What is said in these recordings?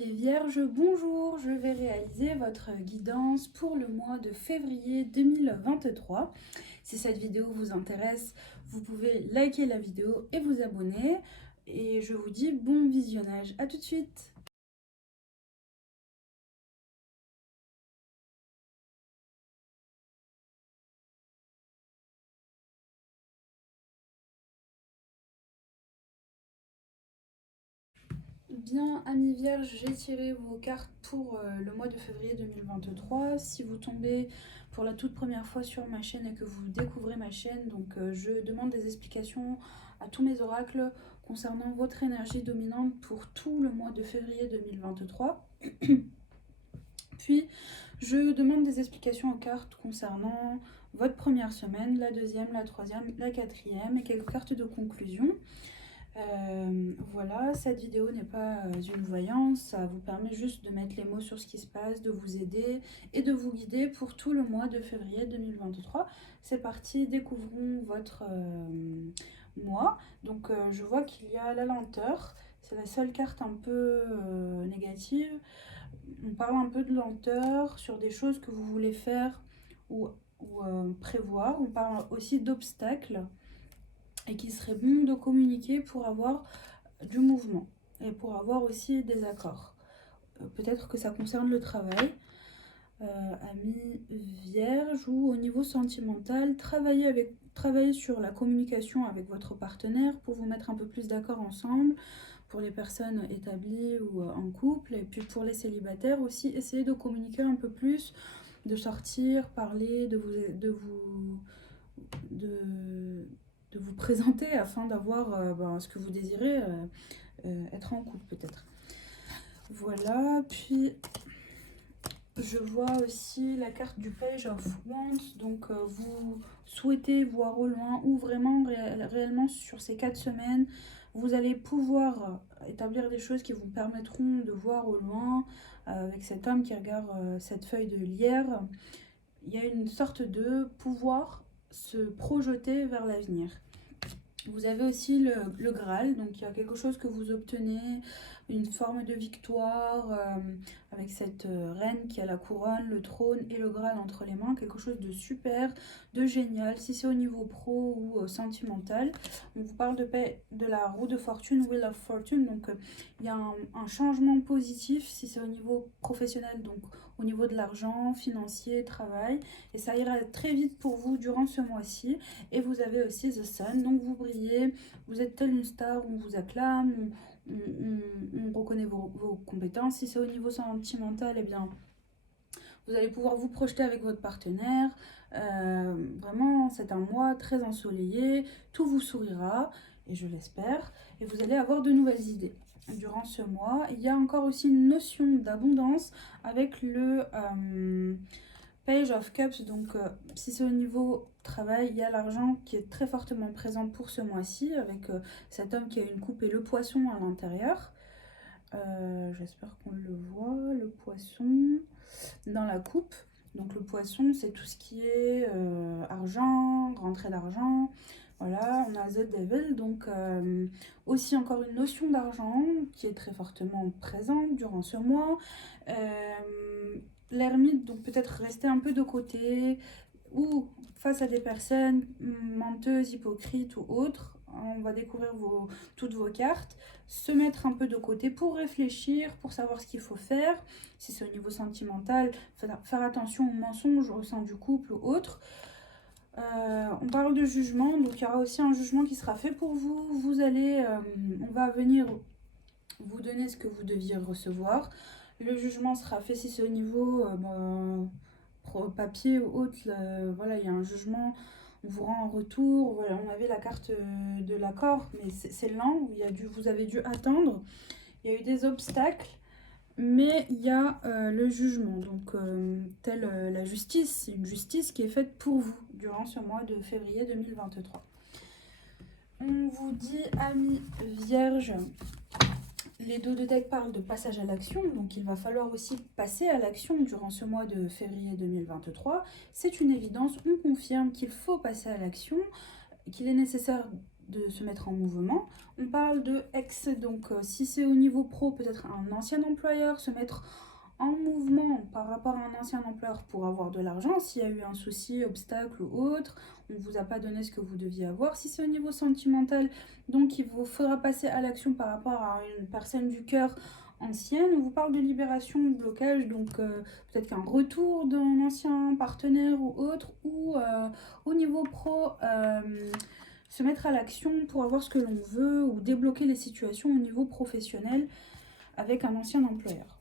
Les Vierges, bonjour, je vais réaliser votre guidance pour le mois de février 2023. Si cette vidéo vous intéresse, vous pouvez liker la vidéo et vous abonner. Et je vous dis bon visionnage, à tout de suite. Bien, amis vierges, j'ai tiré vos cartes pour le mois de février 2023. Si vous tombez pour la toute première fois sur ma chaîne et que vous découvrez ma chaîne, donc je demande des explications à tous mes oracles concernant votre énergie dominante pour tout le mois de février 2023. Puis, je demande des explications aux cartes concernant votre première semaine, la deuxième, la troisième, la quatrième et quelques cartes de conclusion. Voilà, cette vidéo n'est pas une voyance, ça vous permet juste de mettre les mots sur ce qui se passe, de vous aider et de vous guider pour tout le mois de février 2023. C'est parti, découvrons votre mois. Donc je vois qu'il y a la lenteur, c'est la seule carte un peu négative. On parle un peu de lenteur sur des choses que vous voulez faire ou prévoir. On parle aussi d'obstacles et qu'il serait bon de communiquer pour avoir du mouvement et pour avoir aussi des accords. Peut-être que ça concerne le travail, amis vierge, ou au niveau sentimental, travailler sur la communication avec votre partenaire pour vous mettre un peu plus d'accord ensemble, pour les personnes établies ou en couple, et puis pour les célibataires aussi, essayer de communiquer un peu plus, de sortir, parler, de, de vous présenter afin d'avoir ce que vous désirez, être en couple peut-être. Voilà, puis je vois aussi la carte du Page of Wands, donc vous souhaitez voir au loin ou vraiment réellement sur ces 4 semaines, vous allez pouvoir établir des choses qui vous permettront de voir au loin avec cet homme qui regarde cette feuille de lierre. Il y a une sorte de pouvoir se projeter vers l'avenir. Vous avez aussi le Graal, donc il y a quelque chose que vous obtenez, une forme de victoire avec cette reine qui a la couronne, le trône et le Graal entre les mains, quelque chose de super, de génial, si c'est au niveau pro ou sentimental. On vous parle de la roue de fortune, Wheel of Fortune, donc il y a un changement positif si c'est au niveau professionnel, donc au niveau de l'argent, financier, travail, et ça ira très vite pour vous durant ce mois-ci. Et vous avez aussi The Sun, donc vous brillez, vous êtes telle une star, on vous acclame, on reconnaît vos compétences. Si c'est au niveau sentimental, eh bien, vous allez pouvoir vous projeter avec votre partenaire. Vraiment, c'est un mois très ensoleillé, tout vous sourira, et je l'espère, et vous allez avoir de nouvelles idées. Durant ce mois, il y a encore aussi une notion d'abondance avec le Page of Cups, donc si c'est au niveau travail, il y a l'argent qui est très fortement présent pour ce mois-ci, avec cet homme qui a une coupe et le poisson à l'intérieur. J'espère qu'on le voit, le poisson dans la coupe. Donc le poisson, c'est tout ce qui est argent, rentrée d'argent. Voilà, on a The Devil, donc aussi encore une notion d'argent qui est très fortement présente durant ce mois. L'ermite, donc peut-être rester un peu de côté ou face à des personnes menteuses, hypocrites ou autres. On va découvrir toutes vos cartes, se mettre un peu de côté pour réfléchir, pour savoir ce qu'il faut faire. Si c'est au niveau sentimental, faire attention aux mensonges au sein du couple ou autre. On parle de jugement, donc il y aura aussi un jugement qui sera fait pour vous. On va venir vous donner ce que vous deviez recevoir. Le jugement sera fait si c'est au niveau papier ou autre. Voilà, il y a un jugement, on vous rend en retour. Voilà, on avait la carte de l'accord, mais c'est lent. Vous avez dû attendre. Il y a eu des obstacles, mais il y a le jugement. Donc, telle la justice, c'est une justice qui est faite pour vous durant ce mois de février 2023. On vous dit, amis vierges, les dos de deck parlent de passage à l'action, donc il va falloir aussi passer à l'action durant ce mois de février 2023. C'est une évidence, on confirme qu'il faut passer à l'action, qu'il est nécessaire de se mettre en mouvement. On parle de ex, donc si c'est au niveau pro, peut-être un ancien employeur, se mettre en mouvement par rapport à un ancien employeur pour avoir de l'argent, s'il y a eu un souci, obstacle ou autre, on ne vous a pas donné ce que vous deviez avoir. Si c'est au niveau sentimental, donc il vous faudra passer à l'action par rapport à une personne du cœur ancienne. On vous parle de libération, de blocage, donc peut-être qu'un retour d'un ancien partenaire ou autre, ou au niveau pro, se mettre à l'action pour avoir ce que l'on veut ou débloquer les situations au niveau professionnel avec un ancien employeur.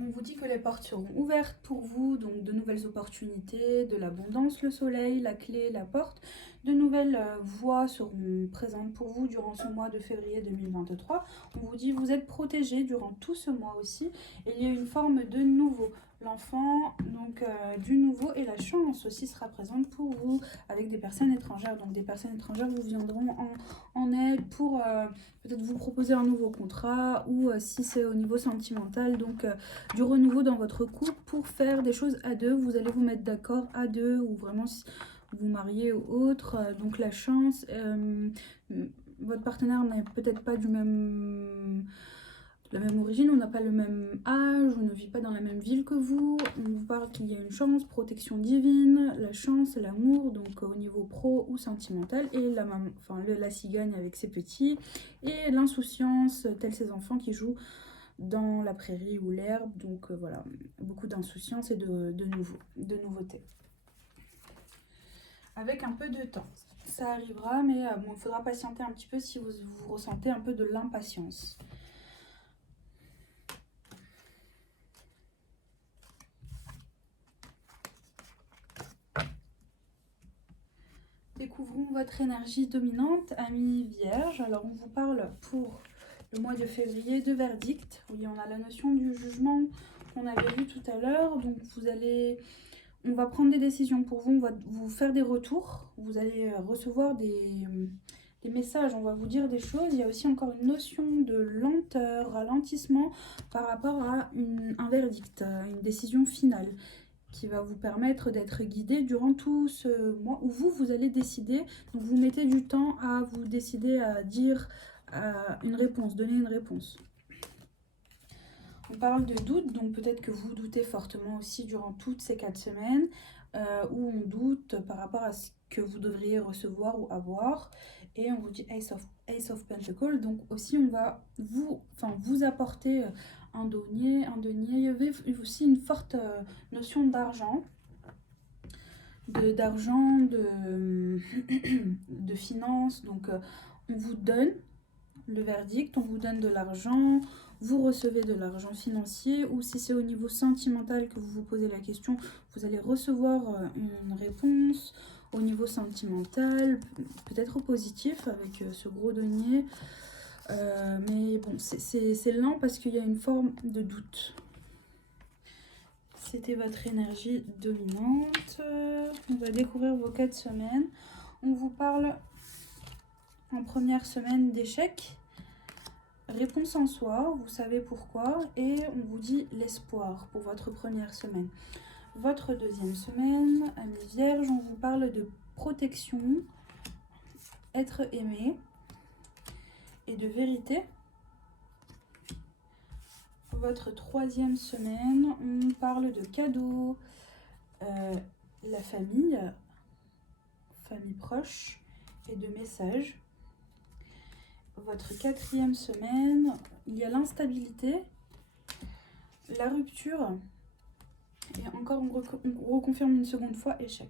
On vous dit que les portes seront ouvertes pour vous, donc de nouvelles opportunités, de l'abondance, le soleil, la clé, la porte. De nouvelles voies seront présentes pour vous durant ce mois de février 2023. On vous dit que vous êtes protégés durant tout ce mois aussi. Et il y a une forme de nouveau. L'enfant, donc du nouveau, et la chance aussi sera présente pour vous avec des personnes étrangères. Donc des personnes étrangères vous viendront en aide pour peut-être vous proposer un nouveau contrat, ou si c'est au niveau sentimental, donc du renouveau dans votre couple pour faire des choses à deux. Vous allez vous mettre d'accord à deux, ou vraiment vous marier ou autre. Donc la chance, votre partenaire n'est peut-être pas de la même origine, on n'a pas le même âge, on ne vit pas dans la même ville que vous. On vous parle qu'il y a une chance, protection divine, la chance, l'amour, donc au niveau pro ou sentimental, et la cigogne avec ses petits, et l'insouciance, tels ces enfants qui jouent dans la prairie ou l'herbe. Donc voilà, beaucoup d'insouciance et de nouveautés. Avec un peu de temps. Ça arrivera, mais bon, il faudra patienter un petit peu si vous ressentez un peu de l'impatience. Découvrons votre énergie dominante, amis vierges. Alors, on vous parle pour le mois de février de verdict. Oui, on a la notion du jugement qu'on avait vu tout à l'heure. Donc, on va prendre des décisions pour vous, on va vous faire des retours. Vous allez recevoir des messages, on va vous dire des choses. Il y a aussi encore une notion de lenteur, ralentissement par rapport à un verdict, une décision finale, qui va vous permettre d'être guidé durant tout ce mois où vous allez décider. Donc vous mettez du temps à vous décider à dire une réponse, donner une réponse. On parle de doute, donc peut-être que vous doutez fortement aussi durant toutes ces 4 semaines, où on doute par rapport à ce que vous devriez recevoir ou avoir. Et on vous dit Ace of Pentacles, donc aussi on va vous apporter un denier. Il y avait aussi une forte notion d'argent, de finances. Donc on vous donne le verdict, on vous donne de l'argent, vous recevez de l'argent financier, ou si c'est au niveau sentimental que vous vous posez la question, vous allez recevoir une réponse au niveau sentimental, peut-être positif avec ce gros denier. Mais bon, c'est lent parce qu'il y a une forme de doute. C'était votre énergie dominante. On va découvrir vos 4 semaines. On vous parle en première semaine d'échec. Réponse en soi, vous savez pourquoi. Et on vous dit l'espoir pour votre première semaine. Votre deuxième semaine, amis vierges, on vous parle de protection, être aimé et de vérité. Votre troisième semaine, on parle de cadeaux, la famille proche et de messages. Votre quatrième semaine, il y a l'instabilité, la rupture, et encore on reconfirme une seconde fois échec.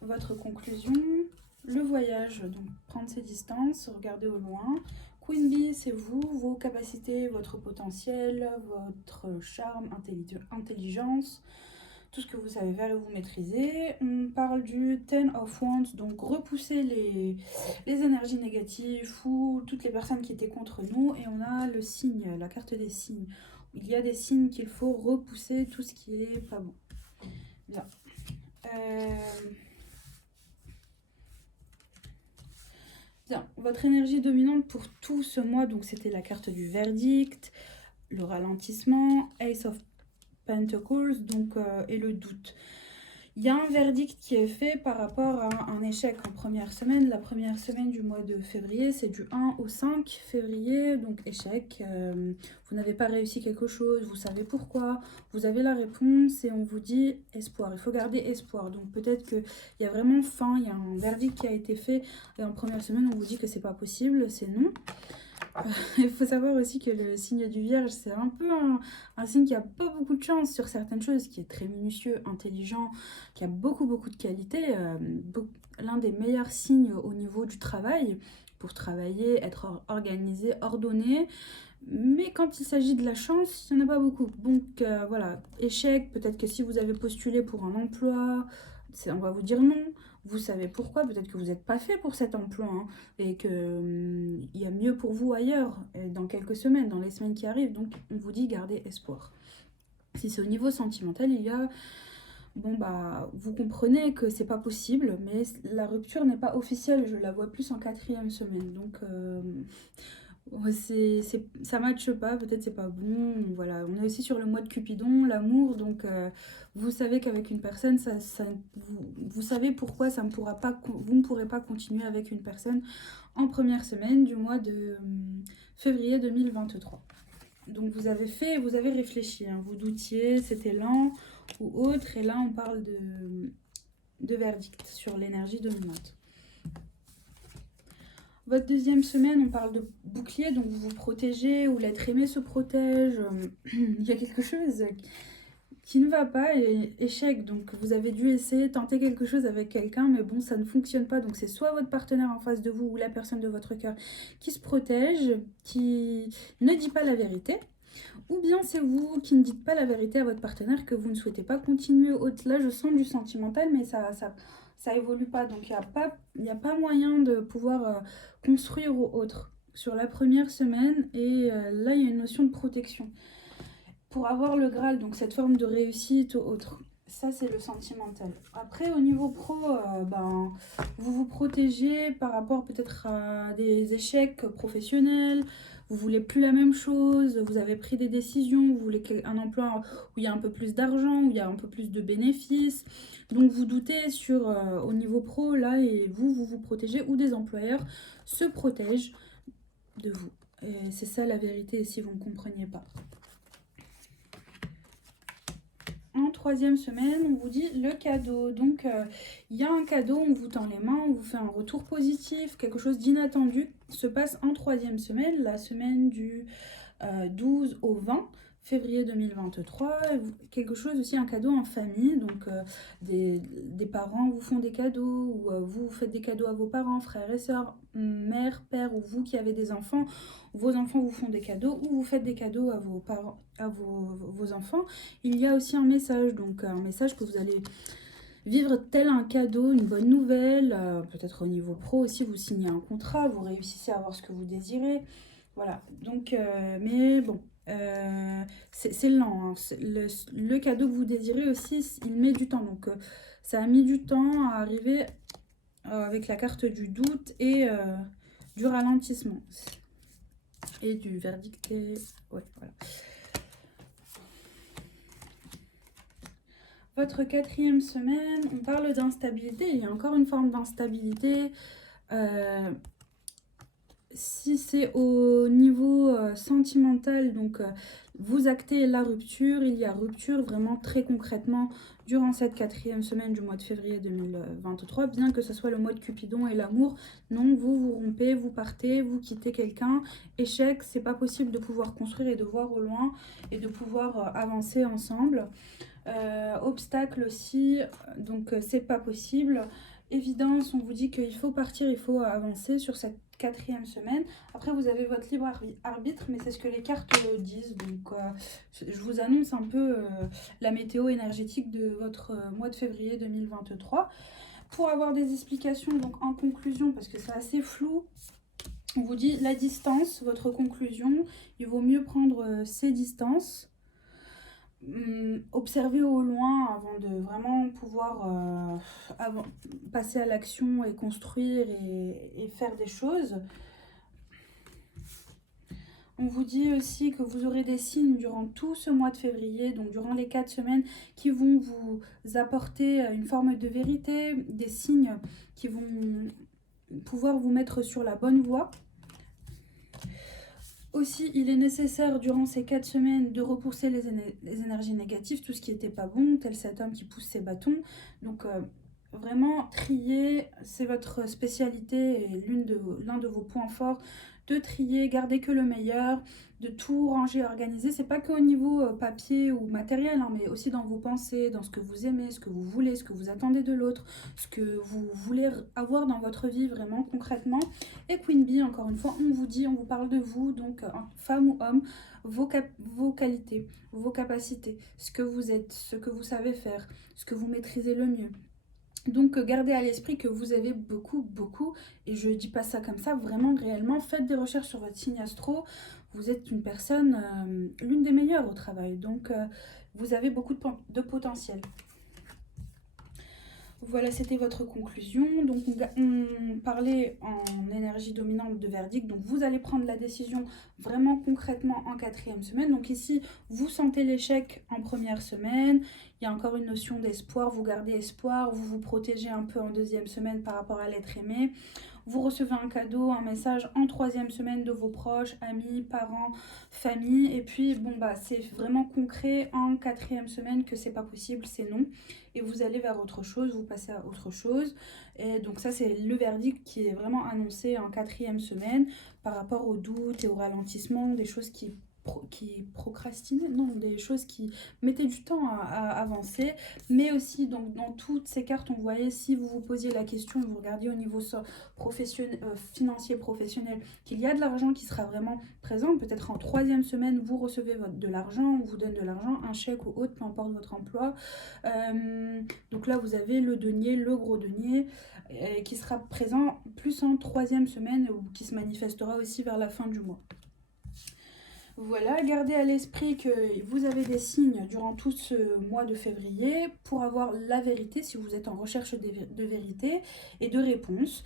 Votre conclusion, le voyage, donc prendre ses distances, regarder au loin. Queen Bee, c'est vous, vos capacités, votre potentiel, votre charme, intelligence, tout ce que vous savez faire et vous maîtrisez. On parle du Ten of Wands, donc repousser les énergies négatives ou toutes les personnes qui étaient contre nous. Et on a le signe, la carte des signes. Il y a des signes qu'il faut repousser, tout ce qui est pas bon. Bien. Bien, votre énergie dominante pour tout ce mois, donc c'était la carte du verdict, le ralentissement, Ace of Pentacles, donc, et le doute. Il y a un verdict qui est fait par rapport à un échec en première semaine. La première semaine du mois de février, c'est du 1 au 5 février, donc échec. Vous n'avez pas réussi quelque chose, vous savez pourquoi, vous avez la réponse et on vous dit espoir. Il faut garder espoir. Donc peut-être qu'il y a vraiment fin, il y a un verdict qui a été fait et en première semaine, on vous dit que c'est pas possible, c'est non. Il faut savoir aussi que le signe du Vierge, c'est un peu un signe qui a pas beaucoup de chance sur certaines choses, qui est très minutieux, intelligent, qui a beaucoup de qualités. L'un des meilleurs signes au niveau du travail, pour travailler, être organisé, ordonné. Mais quand il s'agit de la chance, il n'y en a pas beaucoup. Donc voilà, échec, peut-être que si vous avez postulé pour un emploi, on va vous dire non. Vous savez pourquoi, peut-être que vous n'êtes pas fait pour cet emploi hein, et qu'il y a mieux pour vous ailleurs, dans quelques semaines, dans les semaines qui arrivent. Donc on vous dit gardez espoir. Si c'est au niveau sentimental, il y a... Bon bah, vous comprenez que c'est pas possible, mais la rupture n'est pas officielle, je la vois plus en 4e semaine. Donc ouais, ça matche pas, peut-être c'est pas bon. Voilà, on est aussi sur le mois de Cupidon, l'amour, donc vous savez qu'avec une personne, vous savez pourquoi vous ne pourrez pas continuer avec une personne en première semaine du mois de février 2023. Donc vous avez réfléchi, hein, vous doutiez, c'était lent ou autre, et là on parle de verdict sur l'énergie dominante. Votre deuxième semaine, on parle de bouclier, donc vous vous protégez, ou l'être aimé se protège. Il y a quelque chose qui ne va pas, et échec. Donc vous avez dû essayer, tenter quelque chose avec quelqu'un, mais bon, ça ne fonctionne pas. Donc c'est soit votre partenaire en face de vous, ou la personne de votre cœur qui se protège, qui ne dit pas la vérité. Ou bien c'est vous qui ne dites pas la vérité à votre partenaire, que vous ne souhaitez pas continuer. Là, je sens du sentimental, mais ça évolue pas. Donc, il n'y a pas moyen de pouvoir construire ou autre sur la première semaine. Et là, il y a une notion de protection. Pour avoir le Graal, donc cette forme de réussite ou autre. Ça, c'est le sentimental. Après, au niveau pro, vous vous protégez par rapport peut-être à des échecs professionnels. Vous voulez plus la même chose, vous avez pris des décisions, vous voulez un emploi où il y a un peu plus d'argent, où il y a un peu plus de bénéfices. Donc vous doutez au niveau pro, là, et vous protégez, ou des employeurs se protègent de vous. Et c'est ça la vérité, si vous ne compreniez pas. En 3e semaine, on vous dit le cadeau. Donc, il y a un cadeau, on vous tend les mains, on vous fait un retour positif, quelque chose d'inattendu se passe en 3e semaine, la semaine du 12 au 20 février 2023. Quelque chose aussi, un cadeau en famille. Donc, des parents vous font des cadeaux, ou vous faites des cadeaux à vos parents, frères et sœurs, mère, père, ou vous qui avez des enfants. Vos enfants vous font des cadeaux, ou vous faites des cadeaux à vos parents, à vos enfants. Il y a aussi un message, donc un message que vous allez vivre tel un cadeau, une bonne nouvelle, peut-être au niveau pro aussi, vous signez un contrat, vous réussissez à avoir ce que vous désirez. Voilà, donc, mais bon, c'est lent. Hein. Le cadeau que vous désirez aussi, il met du temps. Donc, ça a mis du temps à arriver avec la carte du doute et du ralentissement. Et du verdict. Ouais, voilà. Votre 4e semaine, on parle d'instabilité. Il y a encore une forme d'instabilité. Si c'est au niveau sentimental, donc vous actez la rupture, il y a rupture vraiment très concrètement durant cette 4e semaine du mois de février 2023, bien que ce soit le mois de Cupidon et l'amour. Non, vous rompez, vous partez, vous quittez quelqu'un. Échec, c'est pas possible de pouvoir construire et de voir au loin et de pouvoir avancer ensemble. Obstacle aussi, donc c'est pas possible. Évidence, on vous dit qu'il faut partir, il faut avancer sur cette 4e semaine. Après, vous avez votre libre arbitre, mais c'est ce que les cartes disent. Donc, je vous annonce un peu la météo énergétique de votre mois de février 2023. Pour avoir des explications, donc en conclusion, parce que c'est assez flou, on vous dit la distance, votre conclusion. Il vaut mieux prendre ces distances. Observer au loin avant de vraiment pouvoir passer à l'action et construire et faire des choses. On vous dit aussi que vous aurez des signes durant tout ce mois de février, donc durant les 4 semaines, qui vont vous apporter une forme de vérité, des signes qui vont pouvoir vous mettre sur la bonne voie. Aussi, il est nécessaire durant ces 4 semaines de repousser les énergies négatives, tout ce qui n'était pas bon, tel cet homme qui pousse ses bâtons. Donc vraiment, trier, c'est votre spécialité et l'un de vos points forts, de trier, garder que le meilleur, de tout ranger, organiser. C'est pas qu'au niveau papier ou matériel, hein, mais aussi dans vos pensées, dans ce que vous aimez, ce que vous voulez, ce que vous attendez de l'autre, ce que vous voulez avoir dans votre vie vraiment concrètement. Et Queen Bee, encore une fois, on vous parle de vous, donc femme ou homme, vos qualités, vos capacités, ce que vous êtes, ce que vous savez faire, ce que vous maîtrisez le mieux. Donc gardez à l'esprit que vous avez beaucoup, et je dis pas ça comme ça, vraiment réellement, faites des recherches sur votre signe astro. Vous êtes une personne, l'une des meilleures au travail, donc vous avez beaucoup de potentiel. Voilà, c'était votre conclusion. Donc on parlait en énergie dominante de verdict. Donc vous allez prendre la décision vraiment concrètement en 4e semaine. Donc ici, vous sentez l'échec en première semaine. Il y a encore une notion d'espoir. Vous gardez espoir. Vous vous protégez un peu en 2e semaine par rapport à l'être aimé. Vous recevez un cadeau, un message en 3e semaine de vos proches, amis, parents, famille. Et puis, bon, bah, c'est vraiment concret en 4e semaine que c'est pas possible, c'est non. Et vous allez vers autre chose, vous passez à autre chose. Et donc ça, c'est le verdict qui est vraiment annoncé en 4e semaine par rapport aux doutes et au ralentissement, des choses qui procrastinaient, non, des choses qui mettaient du temps à avancer. Mais aussi, donc, dans toutes ces cartes, on voyait, si vous vous posiez la question, vous regardiez au niveau professionnel, financier, professionnel, qu'il y a de l'argent qui sera vraiment présent. Peut-être en 3e semaine, vous recevez de l'argent, on vous donne de l'argent, un chèque ou autre, peu importe votre emploi. Donc là, vous avez le denier, le gros denier, qui sera présent plus en 3e semaine, ou qui se manifestera aussi vers la fin du mois. Voilà, gardez à l'esprit que vous avez des signes durant tout ce mois de février pour avoir la vérité, si vous êtes en recherche de vérité et de réponse.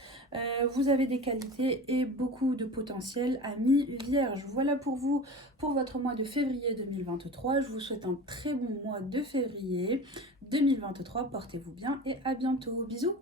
Vous avez des qualités et beaucoup de potentiel, amis vierges. Voilà pour vous, pour votre mois de février 2023. Je vous souhaite un très bon mois de février 2023. Portez-vous bien et à bientôt. Bisous!